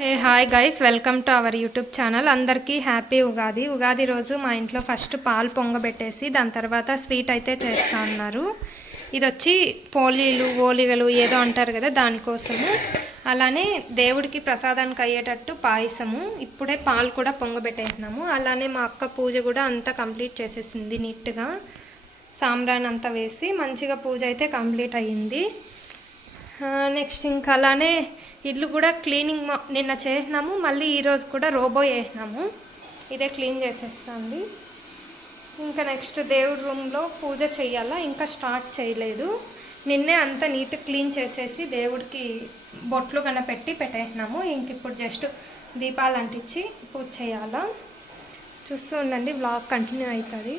Hey hi guys, welcome to our YouTube channel. అందరికీ happy Ugadi. Ugadi రోజు మా ఇంట్లో ఫస్ట్ పాలు పొంగబెట్టేసి దాని తర్వాత స్వీట్ అయితే చేస్తూ ఉన్నారు. ఇది వచ్చి పోలీలు ఓలిగలు ఏదో అంటారు కదా, దానికోసము. అలానే దేవుడికి ప్రసాదానికి అయ్యేటట్టు పాయసము. ఇప్పుడే పాలు కూడా పొంగబెట్టేసినాము. అలానే మా అక్క పూజ కూడా అంతా కంప్లీట్ చేసేసింది నీట్గా. సాంబ్రాన్ అంతా వేసి మంచిగా పూజ అయితే కంప్లీట్ అయ్యింది. నెక్స్ట్ ఇంకా అలానే ఇల్లు కూడా క్లీనింగ్ నిన్న చేసినాము. మళ్ళీ ఈరోజు కూడా రోబో వేసినాము. ఇదే క్లీన్ చేసేస్తుంది. ఇంకా నెక్స్ట్ దేవుడి రూమ్లో పూజ చెయ్యాలా, ఇంకా స్టార్ట్ చేయలేదు. నిన్నే అంతా నీట్ క్లీన్ చేసేసి దేవుడికి బొట్లు కనపెట్టి పెట్టేసినాము. ఇంక ఇప్పుడు జస్ట్ దీపాలు అంటించి పూజ చేయాలా. చూస్తూ ఉండండి, వ్లాగ్ కంటిన్యూ అవుతుంది.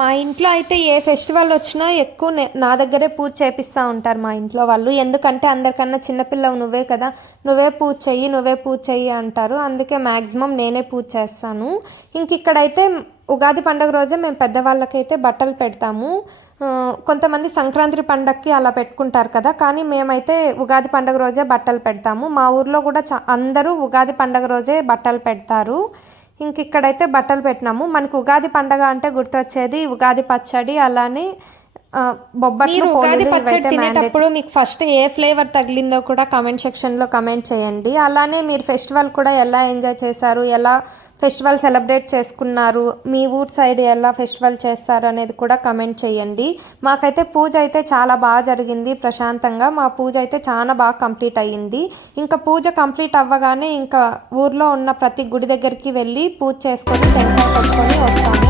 మా ఇంట్లో అయితే ఏ ఫెస్టివల్ వచ్చినా ఎక్కువ నా దగ్గరే పూజ చేపిస్తూ ఉంటారు మా ఇంట్లో వాళ్ళు. ఎందుకంటే అందరికన్నా చిన్నపిల్లవు నువ్వే కదా, నువ్వే పూజ చెయ్యి అంటారు. అందుకే మ్యాక్సిమం నేనే పూజ చేస్తాను. ఇంక ఇక్కడైతే ఉగాది పండుగ రోజే మేము పెద్దవాళ్ళకైతే బట్టలు పెడతాము. కొంతమంది సంక్రాంతి పండగకి అలా పెట్టుకుంటారు కదా, కానీ మేమైతే ఉగాది పండుగ రోజే బట్టలు పెడతాము. మా ఊర్లో కూడా అందరూ ఉగాది పండుగ రోజే బట్టలు పెడతారు. ఇంక ఇక్కడైతే బట్టలు పెట్టినాము. మనకు ఉగాది పండగ అంటే గుర్తొచ్చేది ఉగాది పచ్చడి, అలానే బొబ్బట్లు. ఉగాది పచ్చడి తినేటప్పుడు మీకు ఫస్ట్ ఏ ఫ్లేవర్ తగిలిందో కూడా కామెంట్ సెక్షన్లో కామెంట్ చేయండి. అలానే మీరు ఫెస్టివల్ కూడా ఎలా ఎంజాయ్ చేశారు, ఎలా ఫెస్టివల్ సెలబ్రేట్ చేసుకున్నారు, మీ ఊర్ సైడ్ ఎలా ఫెస్టివల్ చేస్తారు అనేది కూడా కమెంట్ చేయండి. మాకైతే పూజ అయితే చాలా బాగా జరిగింది ప్రశాంతంగా. మా పూజ అయితే చాలా బాగా కంప్లీట్ అయ్యింది. ఇంకా పూజ కంప్లీట్ అవ్వగానే ఇంకా ఊర్లో ఉన్న ప్రతి గుడి దగ్గరికి వెళ్ళి పూజ చేసుకొని టెంకాయ కొట్టుకొని వస్తాము.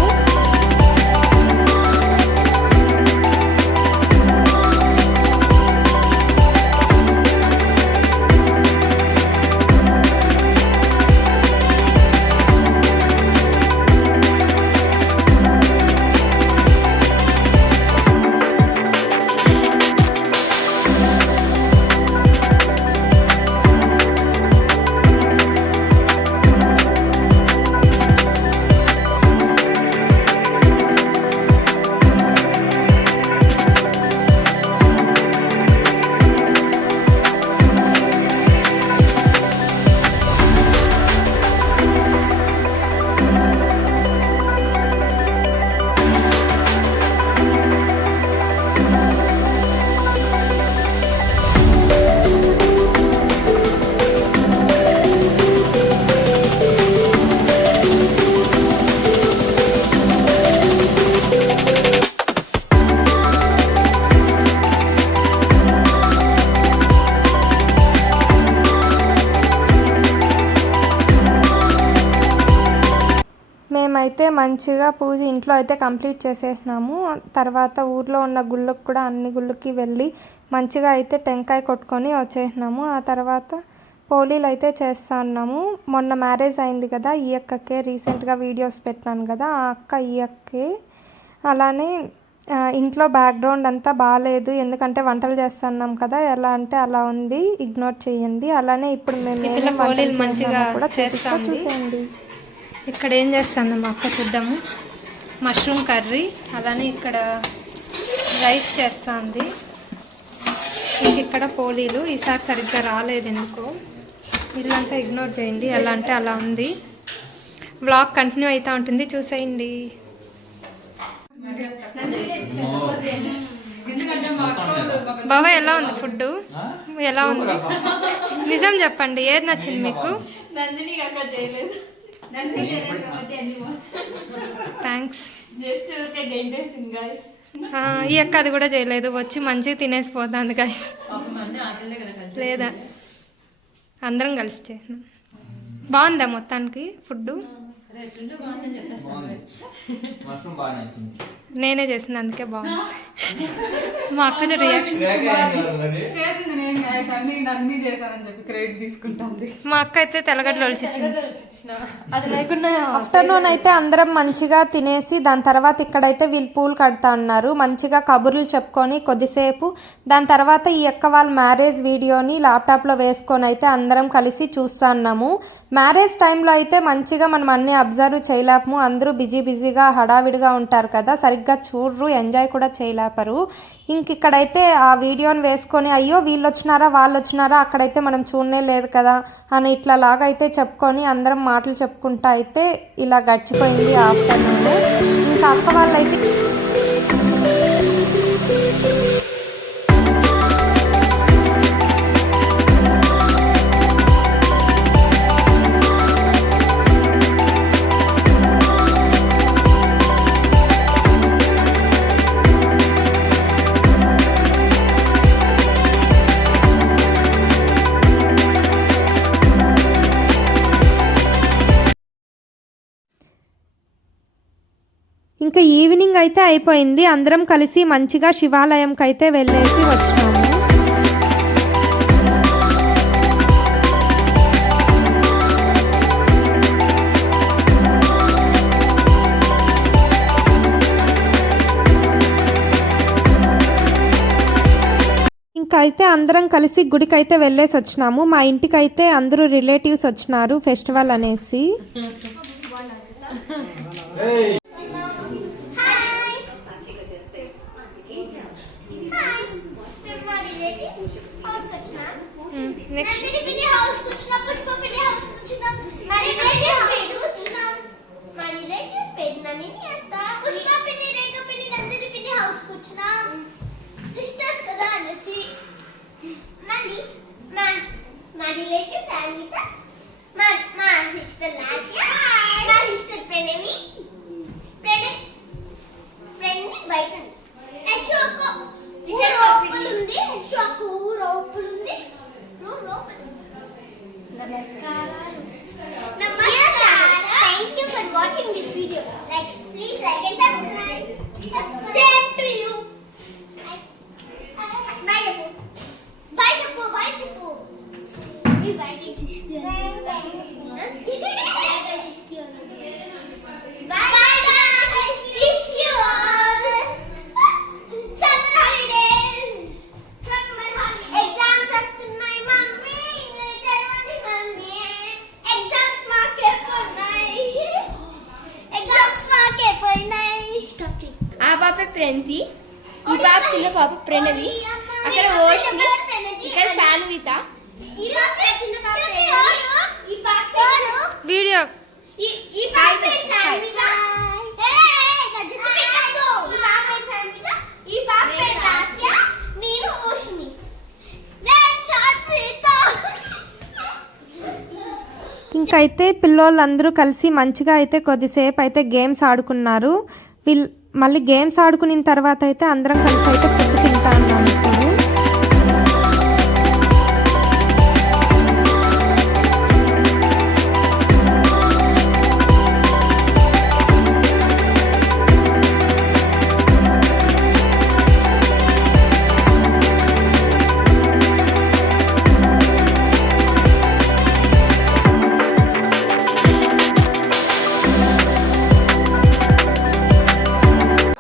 మేమైతే మంచిగా పూజ ఇంట్లో అయితే కంప్లీట్ చేసేసినాము. తర్వాత ఊర్లో ఉన్న గుళ్ళకు కూడా అన్ని గుళ్ళకి వెళ్ళి మంచిగా అయితే టెంకాయ కొట్టుకొని వచ్చేసినాము. ఆ తర్వాత పోలీలు అయితే చేస్తా ఉన్నాము. మొన్న మ్యారేజ్ అయింది కదా ఈ అక్కకే, రీసెంట్గా వీడియోస్ పెట్టాను కదా ఆ అక్క ఈ అక్కే. అలానే ఇంట్లో బ్యాక్గ్రౌండ్ అంతా బాగాలేదు, ఎందుకంటే వంటలు చేస్తున్నాం కదా, ఎలా అంటే అలా ఉంది, ఇగ్నోర్ చేయండి. అలానే ఇప్పుడు మేము మంచిగా కూడా చూసేయండి. ఇక్కడ ఏం చేస్తుంది మా అక్క చూద్దాము. మష్రూమ్ కర్రీ, అలానే ఇక్కడ రైస్ చేస్తుంది. ఇంక ఇక్కడ పోలీలు. ఈసారి సరిగ్గా రాలేదు ఎందుకో, ఇల్లంతా ఇగ్నోర్ చేయండి, ఎలా అంటే అలా ఉంది. వ్లాగ్ కంటిన్యూ అవుతూ ఉంటుంది, చూసేయండి. బాబా ఎలా ఉంది ఫుడ్, ఎలా ఉంది నిజం చెప్పండి, ఏది నచ్చింది మీకు? థ్యాంక్స్. ఈ అక్క అది కూడా చేయలేదు, వచ్చి మంచిగా తినేసిపోతుంది గైస్. లేదా అందరం కలిసి చేసినాం. బాగుందా మొత్తానికి ఫుడ్? నేనే చేసింది అందుకే బాగుంది. మా అక్క రియాక్షన్, మా అక్క అయితే తెల్లగడ్డలు ఒలిచిచ్చింది. ఆఫ్టర్నూన్ అయితే అందరం మంచిగా తినేసి దాని తర్వాత ఇక్కడైతే వీళ్ళు పూలు కడతా ఉన్నారు. మంచిగా కబుర్లు చెప్పుకొని కొద్దిసేపు దాని తర్వాత ఈ అక్క వాళ్ళ మ్యారేజ్ వీడియోని ల్యాప్టాప్లో వేసుకొని అయితే అందరం కలిసి చూస్తా ఉన్నాము. మ్యారేజ్ టైంలో అయితే మంచిగా మనం అన్ని అబ్జర్వ్ చేయలేము, అందరూ బిజీగా హడావిడిగా ఉంటారు కదా, సరిగ్గా సరిగ్గా చూడరు, ఎంజాయ్ కూడా చేయలేపరు. ఇంక ఇక్కడైతే ఆ వీడియోని వేసుకొని అయ్యో వీళ్ళు వచ్చినారా వాళ్ళు వచ్చినారా అక్కడైతే మనం చూడనే లేదు కదా అని ఇట్లా లాగా అయితే చెప్పుకొని అందరం మాటలు చెప్పుకుంటా అయితే ఇలా గడిచిపోయింది ఆఫ్టర్నూన్. ఇంకా అక్క వాళ్ళైతే ఇంకా ఈవినింగ్ అయితే అయిపోయింది. అందరం కలిసి మంచిగా శివాలయంకి అయితే వెళ్ళేసి వచ్చినాము. ఇంకా అయితే అందరం కలిసి గుడికి అయితే వెళ్ళేసి వచ్చినాము. మా ఇంటికి అయితే అందరూ రిలేటివ్స్ వచ్చినారు ఫెస్టివల్ అనేసి. Thank you for watching this video. Please like and subscribe. Same to you. Bye, Chapu. Bye, Chapu. Bye, Chapu. Bye, guys. Bye, guys. Bye, guys. Wish you all summer holidays. Exams వస్తున్నాయి mummy. Mummy exams మాకే పోయినాయి. ఆ పాప ప్రణతి, ఈ పాప చిన్న పాప ప్రణవి, అక్కడ ఓష్ని, ఇక్కడ సాన్విత. వీడియో ఇంకైతే పిల్లోళ్ళందరూ కలిసి మంచిగా అయితే కొద్దిసేపు అయితే గేమ్స్ ఆడుకున్నారు. మళ్ళీ గేమ్స్ ఆడుకున్న తర్వాత అయితే అందరం కలిసి అయితే ఫుడ్ తింటా ఉన్నాం ఇప్పుడు.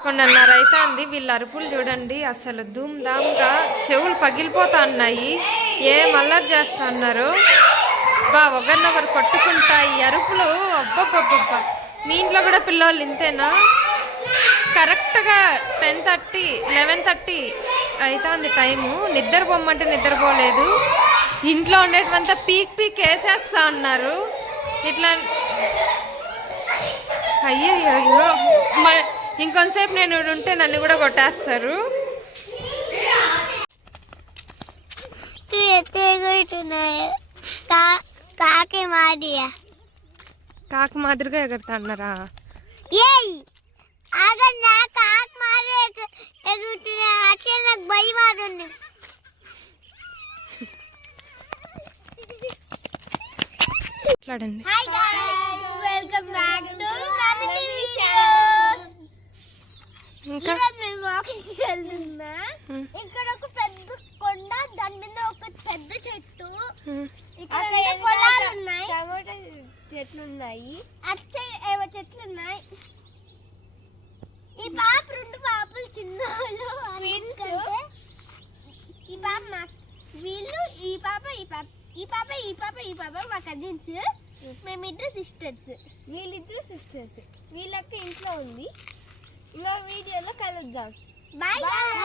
కొన్నన్నర అయితే అంది. వీళ్ళ అరుపులు చూడండి, అసలు ధూమ్ ధామ్గా చెవులు పగిలిపోతా ఉన్నాయి. ఏం అల్లరి చేస్తా అన్నారు బా, ఒకరినొకరు కొట్టుకుంటా ఈ అరుపులు. అబ్బబ్బబ్బబ్బా, మీ ఇంట్లో కూడా పిల్లోళ్ళు ఇంతేనా? కరెక్ట్గా 10:30 11:30 అవుతుంది టైము. నిద్రపోమ్మంటే నిద్రపోలేదు. ఇంట్లో ఉండేటంతా పీక్ వేసేస్తా ఉన్నారు ఇట్లా. అయ్యో ఇంకొంతసేపు నేను ఉంటే నన్ను కూడా కొట్టేస్తారు. కాకి మాదిరిగా ఎగురుతా అన్నారా? మాట్లాడండి. వెల్కమ్ బ్యాక్ టు ఇంకా ఇక్కడ ఒక పెద్ద కొండ, దాని మీద ఒక పెద్ద చెట్టు, ఇక్కడ పొలాలు ఉన్నాయి, టమాటా చెట్లు ఉన్నాయి, అటు ఏవో చెట్లు ఉన్నాయి. ఈ పాప రెండు పాపలు చిన్నోళ్ళు, ఈ పాప వీళ్ళు ఈ పాప మా కజిన్స్. మేమిద్దరు సిస్టర్స్, వీళ్ళిద్దరు సిస్టర్స్. వీళ్ళకి ఇంట్లో ఉంది. ఇంకొక వీడియోలో కలుద్దాం. Bye bye.